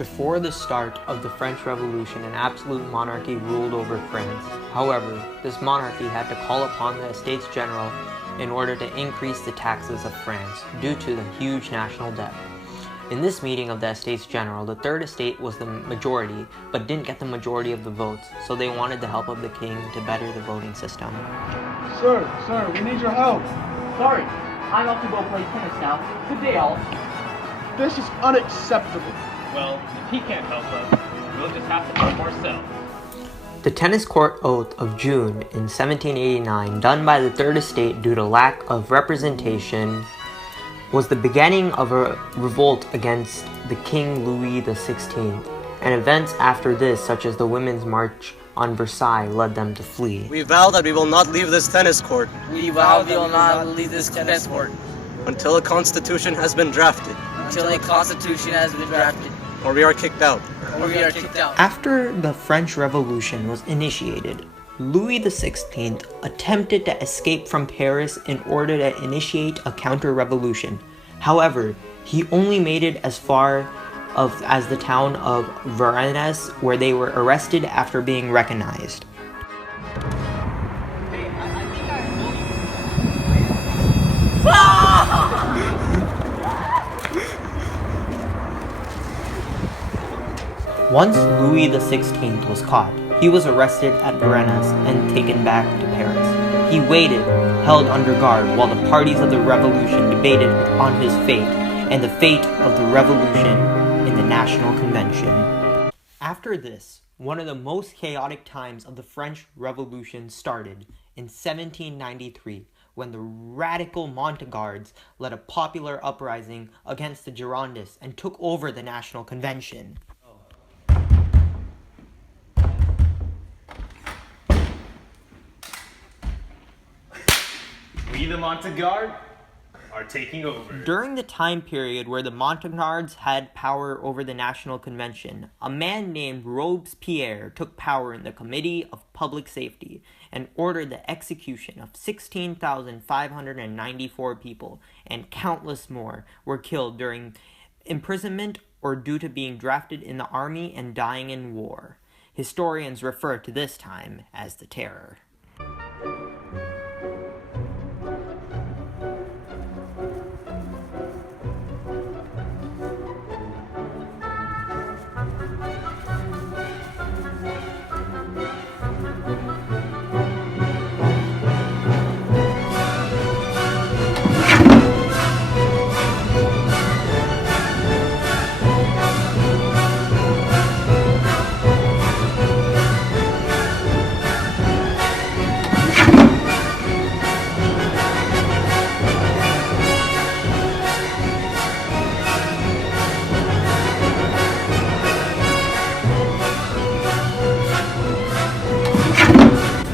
Before the start of the French Revolution, an absolute monarchy ruled over France. However, this monarchy had to call upon the Estates General in order to increase the taxes of France due to the huge national debt. In this meeting of the Estates General, the Third Estate was the majority, but didn't get the majority of the votes, so they wanted the help of the king to better the voting system. Sir, we need your help. Sorry, I'm off to go play tennis now. Good day, all. This is unacceptable. Well, if he can't help us, we'll just have to help ourselves. The tennis court oath of June in 1789, done by the Third Estate due to lack of representation, was the beginning of a revolt against the King Louis XVI, and events after this, such as the Women's March on Versailles, led them to flee. We vow that we will not leave this tennis court We vow we will not leave this tennis court until a constitution has been drafted, until a constitution has been drafted, or we are kicked out. or we are kicked out. After the French Revolution was initiated, Louis XVI attempted to escape from Paris in order to initiate a counter-revolution. However, he only made it as far as the town of Varennes, where they were arrested after being recognized. Once Louis XVI was caught, he was arrested at Varennes and taken back to Paris. He waited, held under guard, while the parties of the revolution debated on his fate and the fate of the revolution in the National Convention. After this, one of the most chaotic times of the French Revolution started in 1793, when the radical Montagnards led a popular uprising against the Girondists and took over the National Convention. We, the Montagnards, are taking over. During the time period where the Montagnards had power over the National Convention, a man named Robespierre took power in the Committee of Public Safety and ordered the execution of 16,594 people, and countless more were killed during imprisonment or due to being drafted in the army and dying in war. Historians refer to this time as the Terror.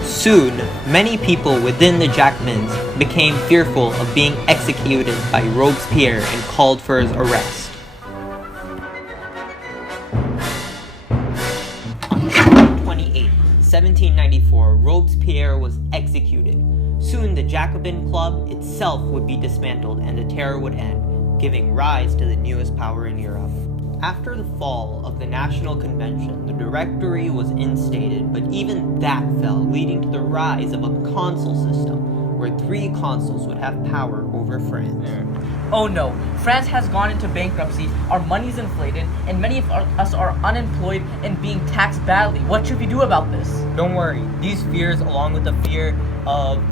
Soon, many people within the Jacobins became fearful of being executed by Robespierre and called for his arrest. On June 28, 1794, Robespierre was executed. Soon the Jacobin Club itself would be dismantled and the Terror would end, giving rise to the newest power in Europe. After the fall of the National Convention, the Directory was instated, but even that fell, leading to the rise of a consul system, where 3 consuls would have power over France. Oh no, France has gone into bankruptcy, our money's inflated, and many of us are unemployed and being taxed badly. What should we do about this? Don't worry, these fears, along with the fear of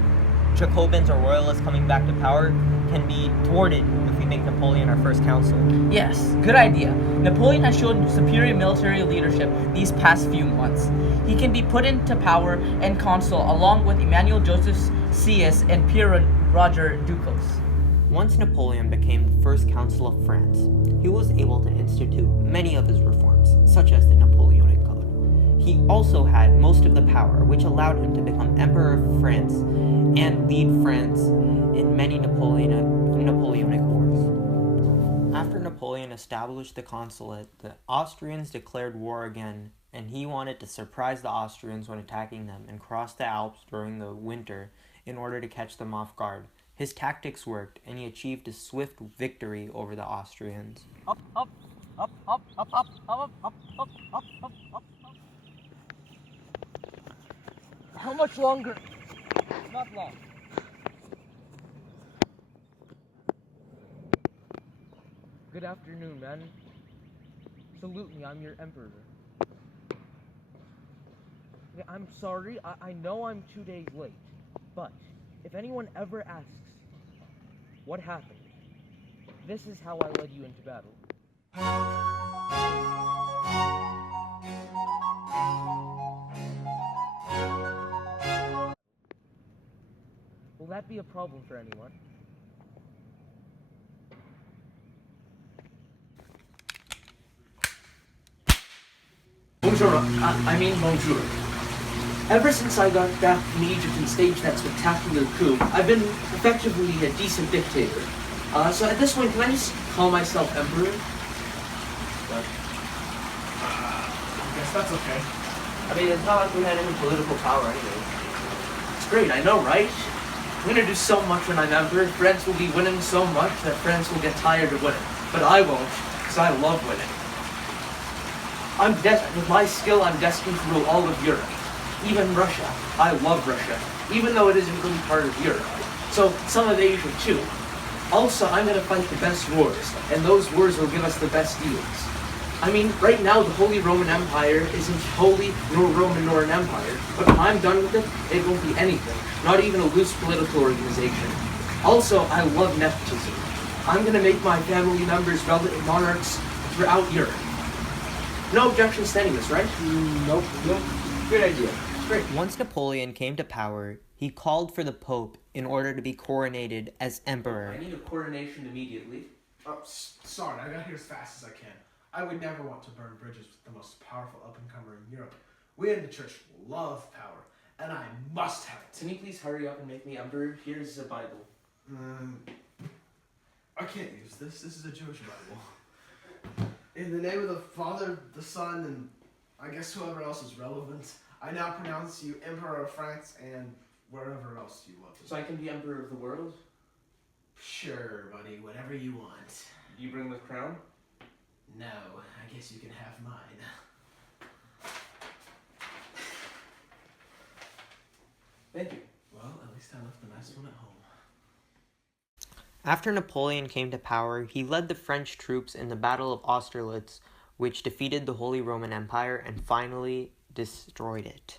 Jacobins or royalists coming back to power, can be thwarted if we make Napoleon our first consul. Yes, good idea. Napoleon has shown superior military leadership these past few months. He can be put into power and consul along with Emmanuel Joseph Sieyès and Pierre Roger Duclos. Once Napoleon became the first consul of France, he was able to institute many of his reforms, such as the Napoleonic Code. He also had most of the power, which allowed him to become Emperor of France and lead France in many Napoleonic wars. After Napoleon established the consulate, the Austrians declared war again, and he wanted to surprise the Austrians when attacking them and cross the Alps during the winter in order to catch them off guard. His tactics worked, and he achieved a swift victory over the Austrians. Up, up, up, up, up, up, up, up. much longer. Not long. Good afternoon, men. Salute me, I'm your emperor. Yeah, I'm sorry, I know I'm 2 days late, but if anyone ever asks what happened, this is how I led you into battle. Will that be a problem for anyone? Bonjour, bonjour. Ever since I got back from Egypt and staged that spectacular coup, I've been effectively a decent dictator. So at this point, can I just call myself emperor? I guess that's okay. I mean, it's not like we had any political power anyway. It's great, I know, right? I'm gonna do so much when I'm emperor. France will be winning so much that France will get tired of winning. But I won't, because I love winning. With my skill, I'm destined to rule all of Europe. Even Russia. I love Russia, even though it isn't really part of Europe. So, some of Asia too. Also, I'm gonna fight the best wars, and those wars will give us the best deals. I mean, right now, the Holy Roman Empire isn't holy nor Roman nor an empire, but when I'm done with it, it won't be anything, not even a loose political organization. Also, I love nepotism. I'm gonna make my family members relevant monarchs throughout Europe. No objections to any of this, right? Nope. Good idea. Great. Once Napoleon came to power, he called for the Pope in order to be coronated as emperor. I need a coronation immediately. Sorry, I got here as fast as I can. I would never want to burn bridges with the most powerful up-and-comer in Europe. We in the church love power, and I must have it. Can you please hurry up and make me emperor? Here's a Bible. I can't use this. This is a Jewish Bible. In the name of the Father, the Son, and I guess whoever else is relevant, I now pronounce you Emperor of France and wherever else you want to. So I can be emperor of the world? Sure, buddy. Whatever you want. You bring the crown? No, I guess you can have mine. Thank you. Well, at least I left the nice one at home. After Napoleon came to power, he led the French troops in the Battle of Austerlitz, which defeated the Holy Roman Empire and finally destroyed it.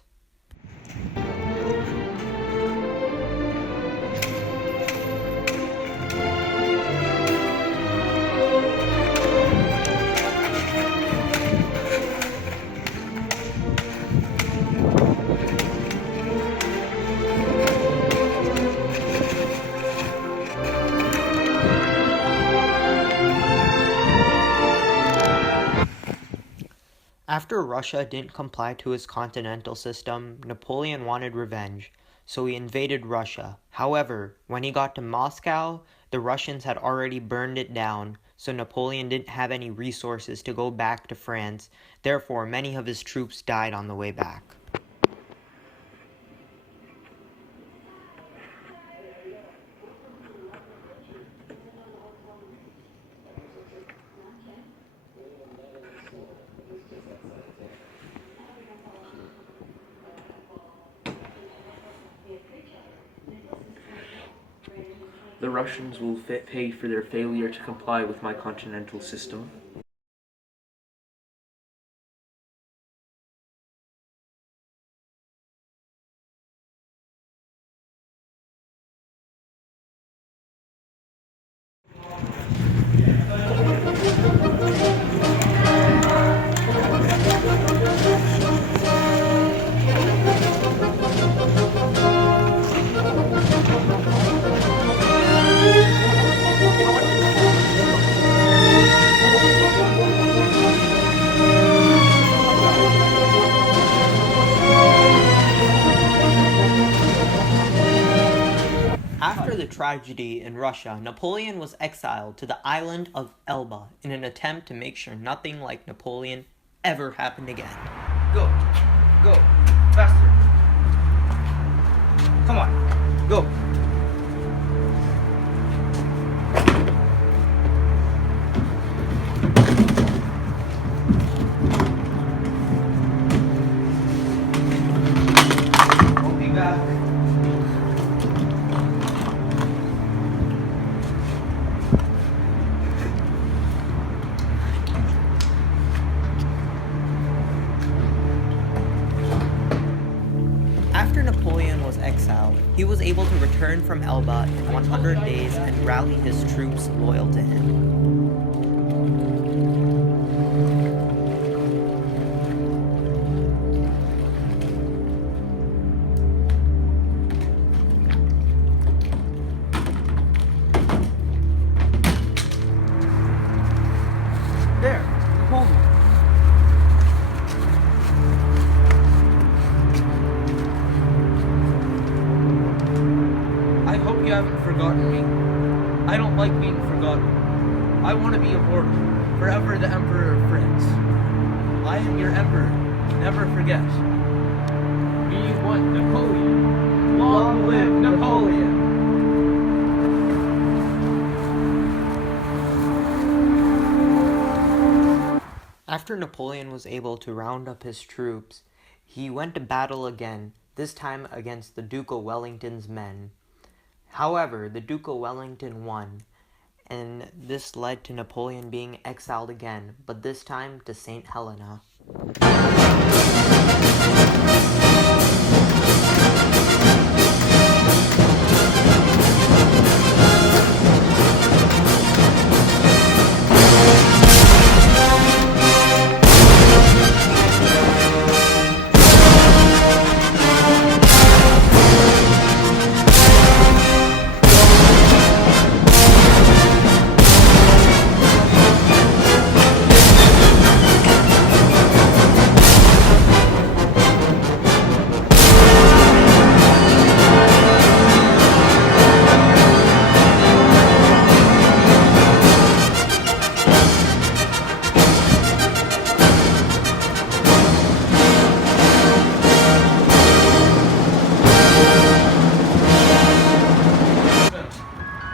After Russia didn't comply to his continental system, Napoleon wanted revenge, so he invaded Russia. However, when he got to Moscow, the Russians had already burned it down, so Napoleon didn't have any resources to go back to France. Therefore, many of his troops died on the way back. The Russians will pay for their failure to comply with my continental system. After the tragedy in Russia, Napoleon was exiled to the island of Elba in an attempt to make sure nothing like Napoleon ever happened again. Go. Go. Faster. Come on. Go. Don't be bad. He was able to return from Elba in 100 days and rally his troops loyal to him. There, Napoleon. I hope you haven't forgotten me. I don't like being forgotten. I want to be immortal, forever the Emperor of France. I am your Emperor. Never forget. We want Napoleon. Long live Napoleon. After Napoleon was able to round up his troops, he went to battle again, this time against the Duke of Wellington's men. However, the Duke of Wellington won, and this led to Napoleon being exiled again, but this time to St. Helena.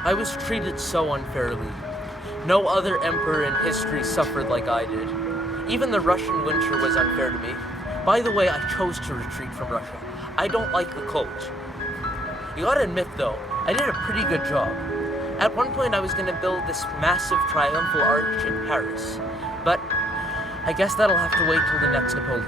I was treated so unfairly. No other emperor in history suffered like I did. Even the Russian winter was unfair to me. By the way, I chose to retreat from Russia. I don't like the cold. You gotta admit though, I did a pretty good job. At one point I was gonna build this massive triumphal arch in Paris, but I guess that'll have to wait till the next Napoleon.